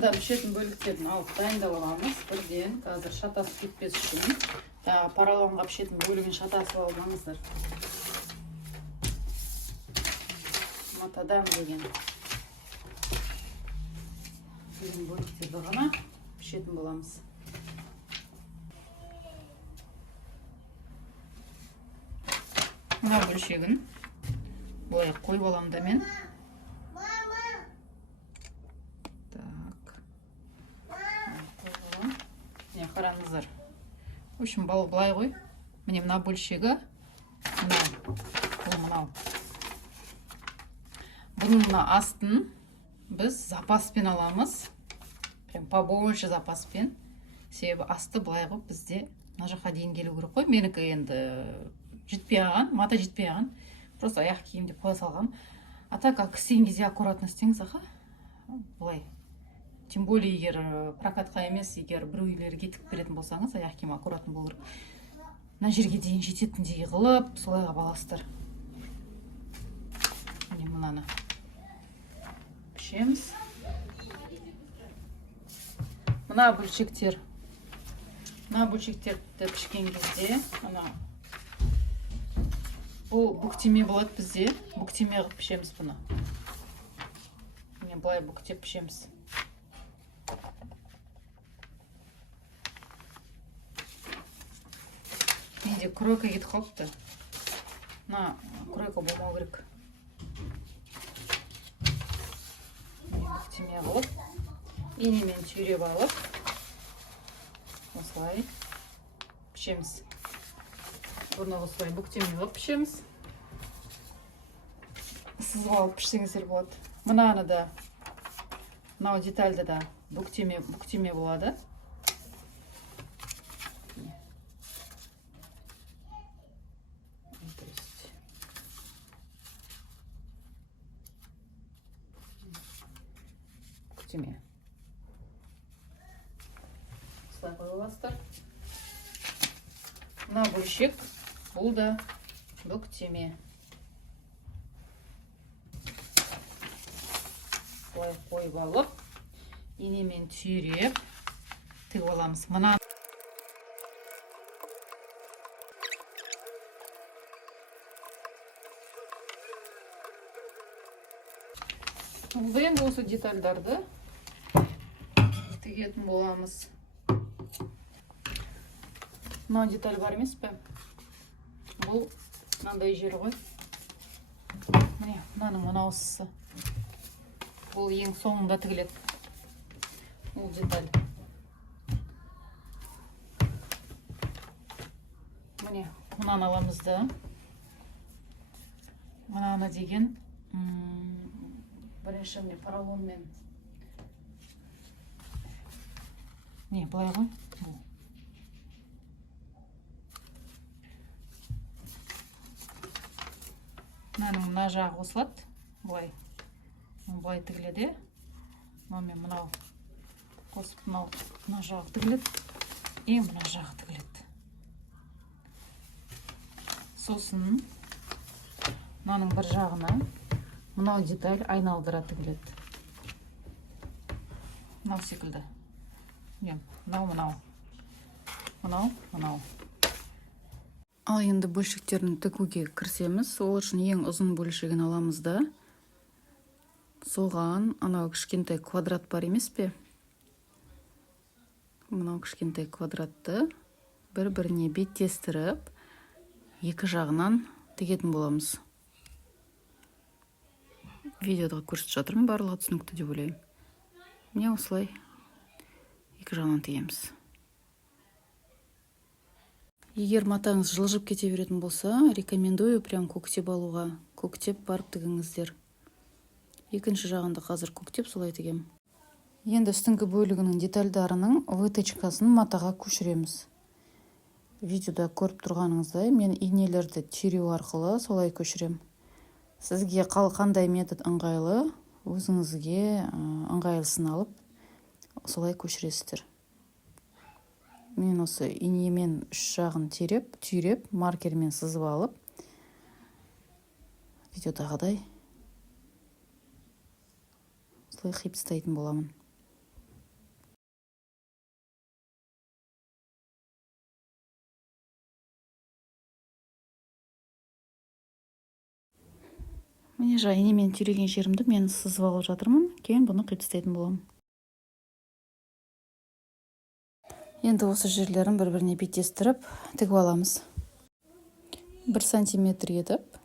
Пішетін бөліктерін алып дайындалып аламыз. Бірден қазір шатасып кетпес үшін паралонға пішетін бөлігін шатасып алмаңыздар. Матадан деген бөліктерді ғана пішетін боламыз. Мына бөлшегін былай қойып аламын да мен. Қараңыздар. В общем, былай ғой. Міне мына бөлшегі мынау. Бұның мына астын біз запаспен аламыз. Прям побольше запаспен. Себебі асты былай ғой бізде мына жаққа дейін келу керек қой. Менікі енді жетпей алған, мата жетпей алған. Просто аяқ киім деп қоя салғам. А так как істеген кезде аккуратно істеңіз, аха. Былай. Тем более, егер прокатқа емес, егер бір үйлерге кетіп беретін болсаңыз, аяқ киім аккуратны болу керек. Мына жерге дейін жететіндей қылып, солайға баластыр. Міне мынаны пішеміз. Мына бөлшектерді пішкен кезде, бұл бүктеме болады бізде. Бүктеме қылып пішеміз бұны. Міне былай бүктеп пішеміз. Менде кройка кетіп қалыпты. Мына кройка болмау керек. Бүктеме қылып, енемен түйреп алып, осылай пішеміз. Бұны осылай бүктеме қылып пішеміз. Сызып алып пішсеңіздер болады. Мынаны да, мынау детальді да бүктеме болады. Осылай қойып аласыздар. Мына бөлшек, бұл да бүктеме. Осылай қойып алып, енемен түйреп тігіп аламыз. Мына енді осы детальдарды тігетін боламыз. Мына деталь бар емес пе? Бұл мынандай жері ғой. Міне, мынаның мынауысы. Бұл ең соңында тігіледі. Бұл деталь. Міне, мынаны аламыз да. Мынаны деген бірінші міне поролонмен. Не, былай ғой. Мынаның мына жағы қосылады. Былай тігіледі. Мынау қосып, мына жағы тігіледі. И мына жағы тігіледі. Сосын мынаның бір жағына мынау деталь айналдыра тігіледі. Мынау секілді. Мынау. Ал енді бөлшектерін тігуге кірісеміз. Ол үшін ең ұзын бөлшегін аламыз да. Соған анау кішкентай квадрат бар емес пе? Мынау кішкентай квадратты бір-біріне беттестіріп, екі жағынан тігетін боламыз. Видеода көрсетіп жатырмын, барлығы түсінікті деп ойлаймын. Міне осылай екі жағынан тігеміз. Егер матаңыз жылжып кете беретін болса, рекомендую прям көктеп алуға. Көктеп барып тігіңіздер. Екінші жағында қазір көктеп солай тігем. Енді үстіңгі бөлігінің детальдарының выточкасын матаға көшіреміз. Видеода көріп тұрғаныңыздай, мен инелерді түйреу арқылы солай көшірем. Сізге қандай метод ыңғайлы, өзіңізге ыңғайлысын алып, солай көшіресіздер. Мен осы инемен үш жағын түйреп, маркермен сызып алып, видеодағыдай солай қиып тастайтын боламын. Міне енемен түйреген жерімді мен сызып алып жатырмын. Кейін бұны қиыстайтын боламын. Енді осы жерлерін бір-біріне беттестіріп тігіп аламыз. 1 сантиметр етіп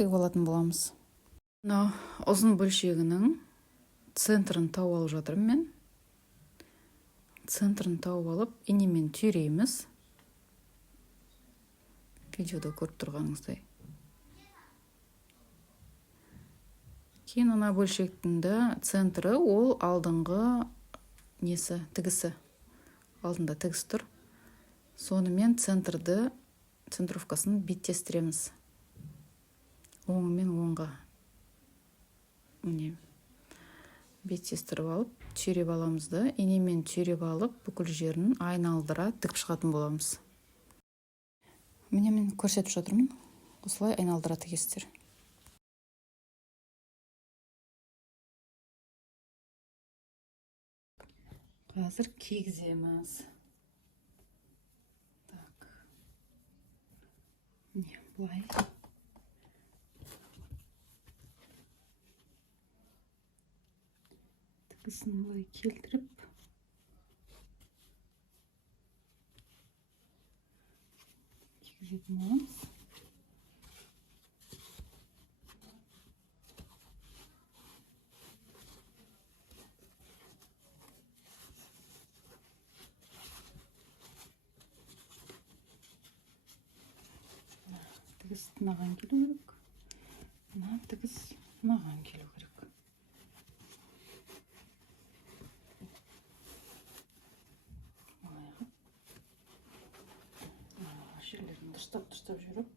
тігіп алатын боламыз. Мына ұзын бөлшегінің центрін тауып алып жатырмын мен. Центрін тауып алып, енемен түйрейміз. Видеода көріп тұрғаныңыздай. Кейін ана бөлшектің центрі ол алдыңғы тігісі. Алдында тігіс тұр. Сонымен центровкасын беттестіреміз. Оңымен оңға. Беттестіріп алып, түйреп аламыз да, енемен түйреп алып, бүкіл жерін айналдыра тігіп шығатын боламыз. Міне мен көрсетіп жатырмын. Осылай айналдыра тігесіздер. Қазір кигіземіз. Так. Міне, бұлай. Тігісін бұлай келтіріп. Кигізетін боламыз. Тігіс мынаған келу керек. Тігіс мынаған келу керек. Жерлерін дұрыстап жүріп.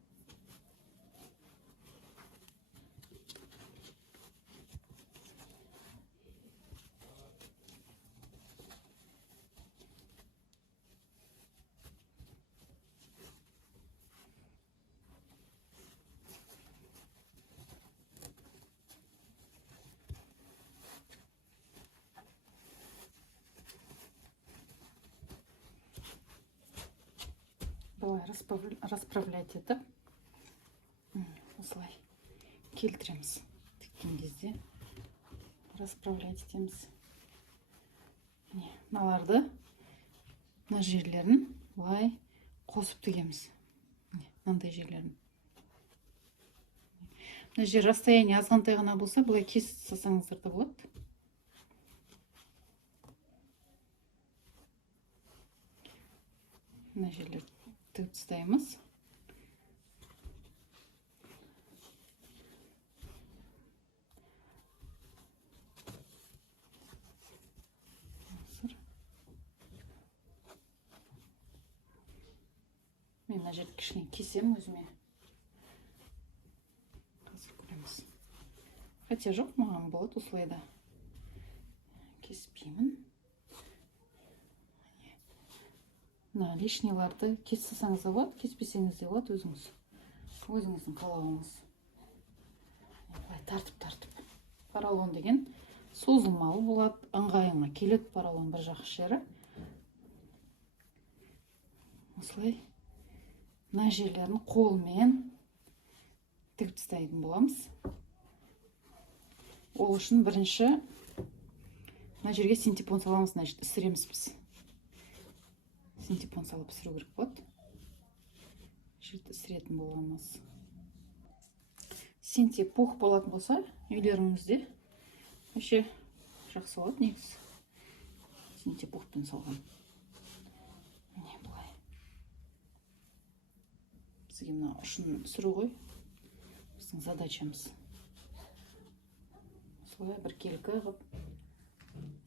Расправлять етіп, осылай келтіреміз. Тіккен кезде расправлять етеміз. Мыналарды, мына жерлерін бұлай қосып тігеміз. Мынандай жерлерін. Мына жер расстояние азғантай ғана болса, бұлай кесіп тастасаңыздар да болады. Мына жерлерді тігіп тастаймыз. Мен мына жерді кішкене кесем өзіме. Қазір көреміз. Хотя жоқ, маған болады осылай да. Кеспеймін. Мына лишниларды кессеңіз де болады, кеспесеңіз де болады өзіңіз. Өзіңіздің қалауыңыз. Тартып. Поролон деген созылмалы болады, ыңғайыңа келеді поролон бір жақсы жері. Осылай мына жерлерін қолмен тігіп тастайтын боламыз. Ол үшін бірінші мына жерге синтепон саламыз, значит, ісіреміз біз. Синтепон салып ісіру керек болады. Жерді ісіретін боламыз. Синтепух болатын болса, үйлеріңізде вообще жақсы болады негізі. Синтепухпен салған. Міне бұлай. Бізге мына ұшын ісіру ғой. Біздің задачамыз. Солай бір келкі қып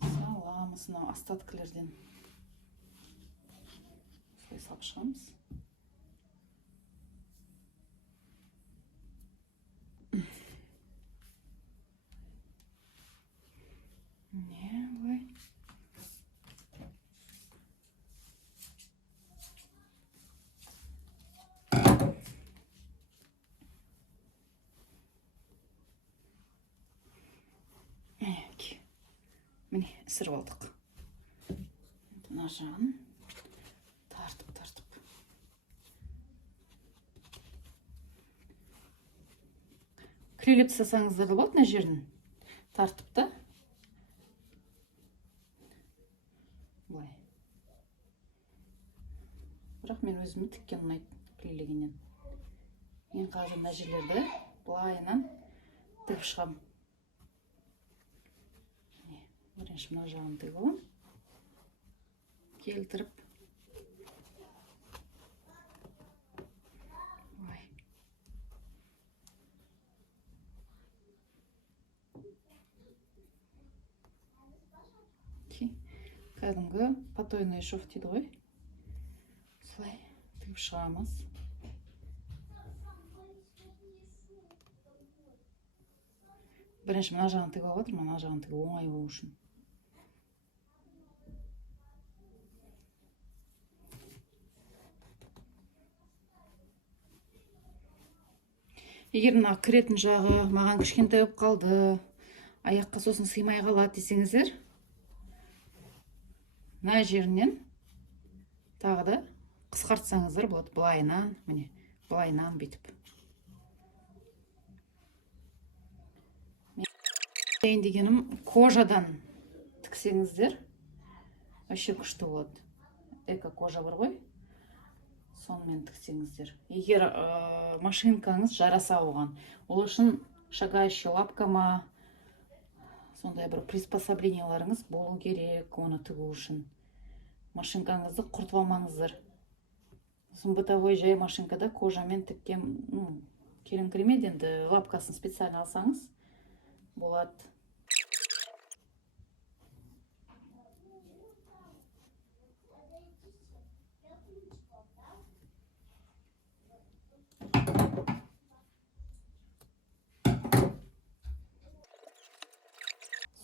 саламыз мына остаткілерден. Солай салып шығамыз. Не, бұлай. Міне, ісіріп алдық. Мына жағын тартып. клейлеп тастасаңыздар да болады, мына жерін тартып та. Былай. Бірақ мен өзіме тіккен ұнайды клейлегеннен. Мен қазір мына жерлерді былайынан тігіп шығамын. Бірінші мына жағын тігіп аламын. Келтіріп. Кәдімгі потойный шов дейді ғой. Солай тігіп шығамыз. Бірінші мына жағын тігіп алып жатырмын, мына жағын тігіп оңай болу үшін. Егер мына кіретін жағы маған кішкентай болып қалды, аяққа сосын сыймай қалады десеңіздер, мына жерінен тағы да қысқартсаңыздар болады. Былайынан, міне, былайынан бүйтіп. Мен дегенім, кожадан тіксеңіздер, вообще күшті болады. Эко кожа бар ғой, сонымен тіксеңіздер. Егер машинкаңыз жараса оған, ол үшін шагающий лапкама, сондай бір приспособленияларыңыз болу керек, оны тігу үшін. Машинкаңызды құртып алмаңыздар. Сосын бытовой жай машинкада кожамен тіккен, келіңкіремейді, енді лапкасын специально алсаңыз болады.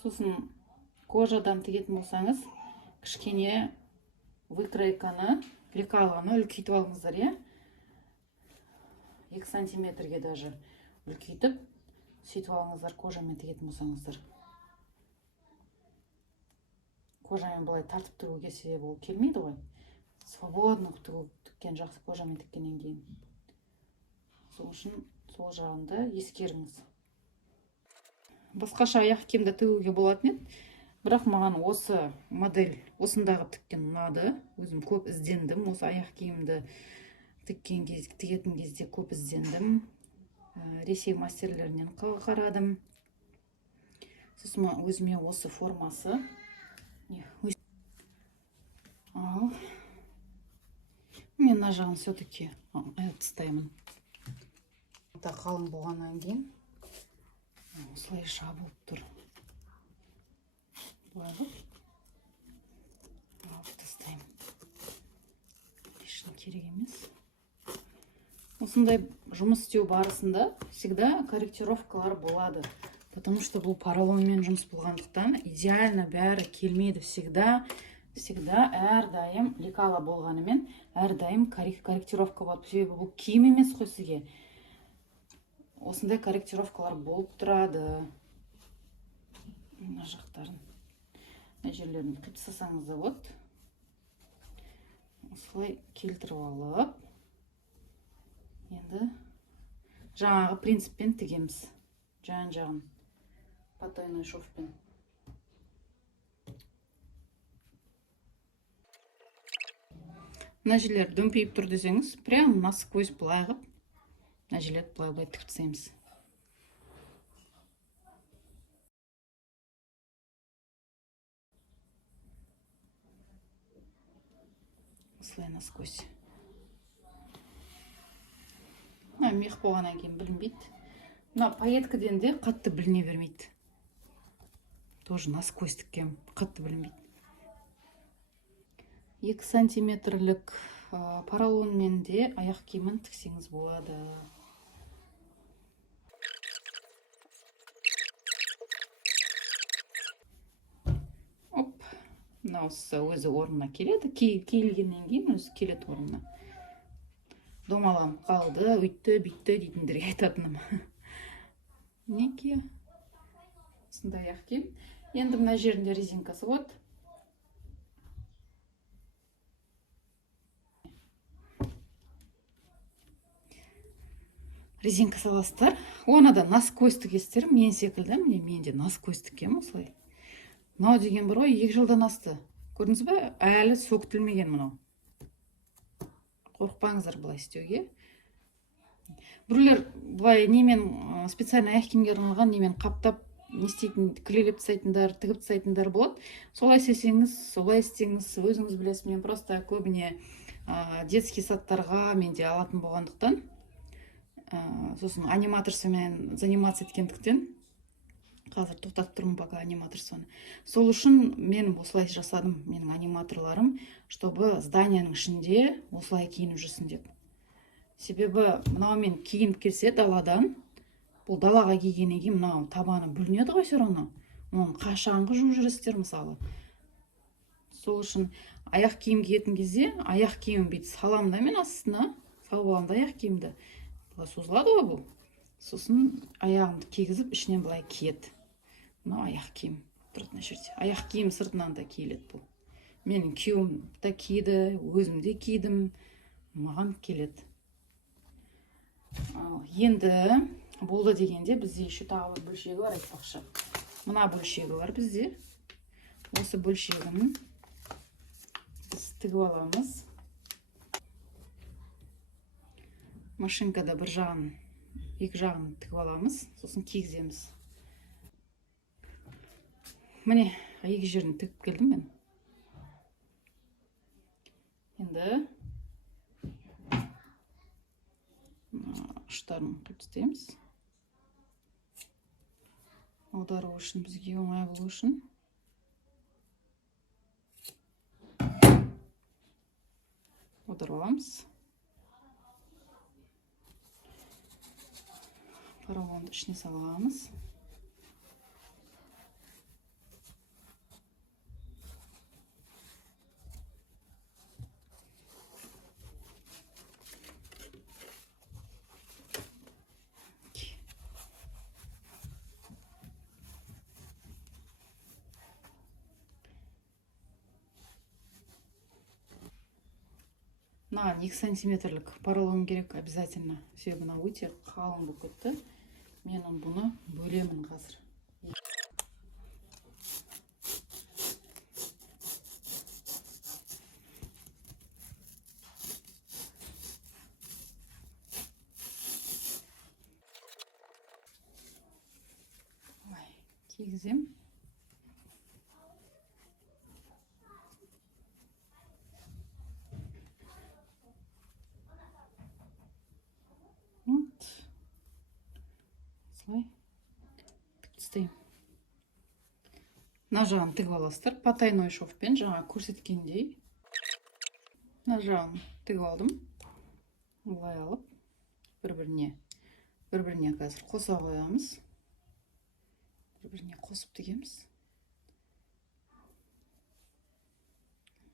Сосын кожадан тігетін болсаңыз, кішкене выкройканы, лекаланы үлкейтіп алыңыздар, е? 2 сантиметрге даже үлкейтіп, сөйтіп алыңыздар, кожамен тігетін болсаңыздар. Кожамен былай тартып тігуге себеп ол келмейді ғой. Свободно тіккен жақсы, кожамен тіккеннен кейін. Сол үшін сол жағында ескеріңіз. Басқаша аяқ киімді тігуге болатын еді. Бірақ маған осы модель, осындағы тіккен ұнады. Өзім көп іздендім. Осы аяқ киімді тігетін кезде көп іздендім. Ресей мастерлерінен қарадым. Сосын өзіме осы формасы. Ал. Мен мына жағын все-таки тастаймын. Қалың болғаннан кейін осылайша болып тұр. Алып тастаймын. Ешін керек емес. Осындай жұмыс істеу барысында всегда корректировкалар болады. Потому что бұл поролонмен жұмыс болғандықтан идеально бәрі келмейді. Всегда әрдайым лекала болғанымен әрдайым корректировка болады. Себебі бұл киім емес қой сізге. Осындай корректировкалар болып тұрады. Мына жақтарын, мына жерлерін қиып тастасаңыз да болады. Осылай келтіріп алып, енді жаңағы принциппен тігеміз. Жан-жағын потойный шовпен. Мына жерлер дөңпиіп тұр десеңіз, прям насквозь былай қып, мына жерлерді былай тігіп тастаймыз. Осылай насквозь. Мех болғаннан кейін білінбейді. Мына пайеткіден де қатты біліне бермейді. Тоже насквозь тіккем, қатты білінбейді. 2 сантиметрлік поролонмен де аяқ киімін тіксеңіз болады. Оп, мына өзі орнына келеді. Киілгеннен кейін өзі келеді орнына. Домалам қалды, өйтті, бүйтті дейтіндерге айтатыным. Неке. Осындай аяқ киім. Енді мына жерінде резинкасы болады. резинка саласыздар. Оны да насквозь тігесіздер. Мен секілді, мен де насквозь тікем осылай. Мынау деген бар ғой 2 жылдан асты. Көрдіңіз бе? Әлі сөктілмеген мынау. Қорықпаңыздар былай істеуге. Біреулер былай немен специально аяқ киімге арналған немен қаптап не істейтін, клейлеп тастайтындар, тігіп тастайтындар болады. Солай істесеңіз, солай істеңіз, өзіңіз білесіз. Мен просто көбіне детский садтарға менде алатын болғандықтан, сосын аниматорствомен заниматься еткендіктен қазір тоқтатып тұрмын пока аниматорствоны. Сол үшін мен осылай жасадым, менің аниматорларым, чтобы зданияның ішінде осылай киініп жүрсін деп. Себебі мынаумен киініп келсе даладан, бұл далаға кигеннен кейін мынау табаны бүлінеді ғой все равно. Оны қашанғы жуып жүресіздер мысалы. Сол үшін аяқ киім киетін кезде аяқ киімін бүйтіп саламын да мен астына, салып аламын да аяқ киімді. Былай созылады ғой бұл. Сосын аяғымды кигізіп ішінен былай киеді. Мынау аяқ киім тұрады мына жерде. Аяқ киім сыртынан да киіледі бұл. Менің күйеуім да киді, өзім де кидім, маған келеді. Енді болды дегенде бізде еще тағы бір бөлшегі бар, айтпақшы. Мына бөлшегі бар бізде. Осы бөлшегін біз тігіп аламыз. Машинкада бір жағын, екі жағын тігіп аламыз, сосын кигіземіз. Міне, екі жерін тігіп келдім мен. Енді ұштарын қойып тастаймыз. Аудару үшін, бізге оңай болу үшін. Аударып аламыз. Поролонды ішіне саламыз. На 2 сантиметрлік поролон керек обязательно. Себебі мына өте қалың болып кетті. Мен бұны бөлемін қазір. Кигізем. Осылай тістеймін. Мына жағын тігіп аласыздар. Потайной шовпен жаңа көрсеткендей. Мына жағын тігіп алдым. Олай алып, бір-біріне қазір қоса қоямыз. Бір-біріне қосып тігеміз.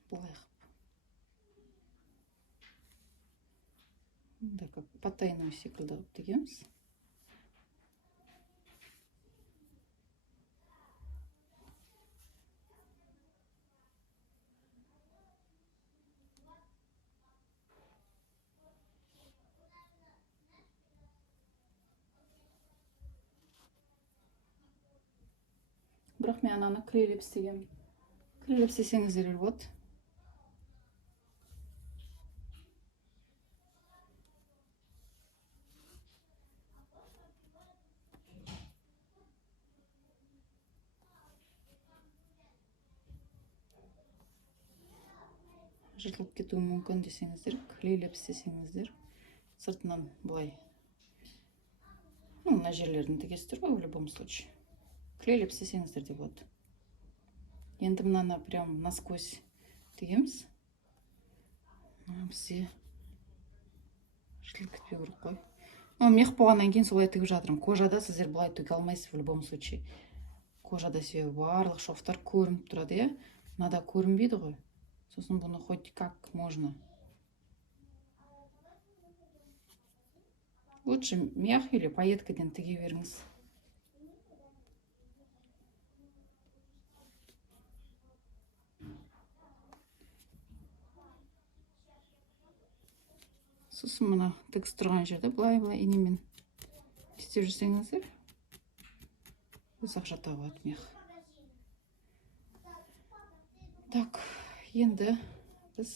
Бұлай қып. Как потайной секілді тігеміз. Бірақ мен ананы клейлеп істегем. Клейлеп істесеңіздер болады. Жыртылып кетуі мүмкін десеңіздер, клейлеп істесеңіздер, сыртынан былай. Мына жерлерін тігесіздер ғой, в любом случае. Клейлеп істесеңіздер де болады. Енді мынаны прям насквозь тігеміз. Бізде жыртылып кетпеу керек қой. Мех болғаннан кейін солай тігіп жатырмын. Кожада сіздер былай тіге алмайсыз в любом случае. Кожада себебі барлық шовтар көрініп тұрады, е? Мынада көрінбейді ғой. Сосын бұны хоть как можно. Лучше мех или пайеткадан тіге беріңіз. Сосын мұны тігіс тұрған жерде былай инемен істеп жүрсеңіздер өз ақша табылады мех. Так, енді біз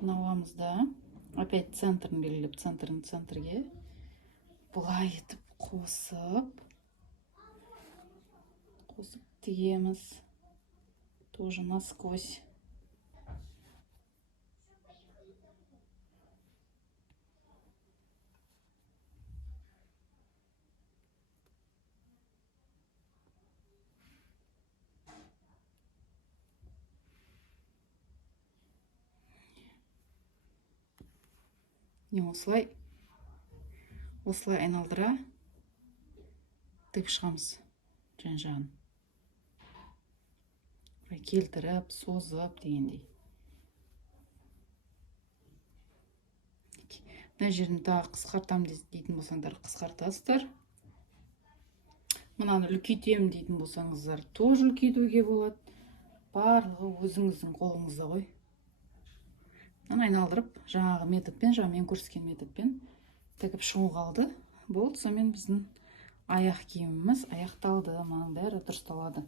мынауамыз да опять центрін белгілеп, центрге былай етіп қосып тігеміз. Тоже насквозь. Не осылай айналдыра тігіп шығамыз жан-жағын. Келтіріп, созып дегендей. Мына жерін тағы қысқартам дейтін болсаңдар, қысқартасыздар. Мынаны үлкейтем дейтін болсаңыздар, тоже үлкейтуге болады. Барлығы өзіңіздің қолыңызда ғой. Мынаны айналдырып, жаңағы методпен, мен көрсеткен методпен тігіп шығу қалды. Болды, сонымен біздің аяқ киіміміз аяқталды. Мынаның бәрі дұрысталады.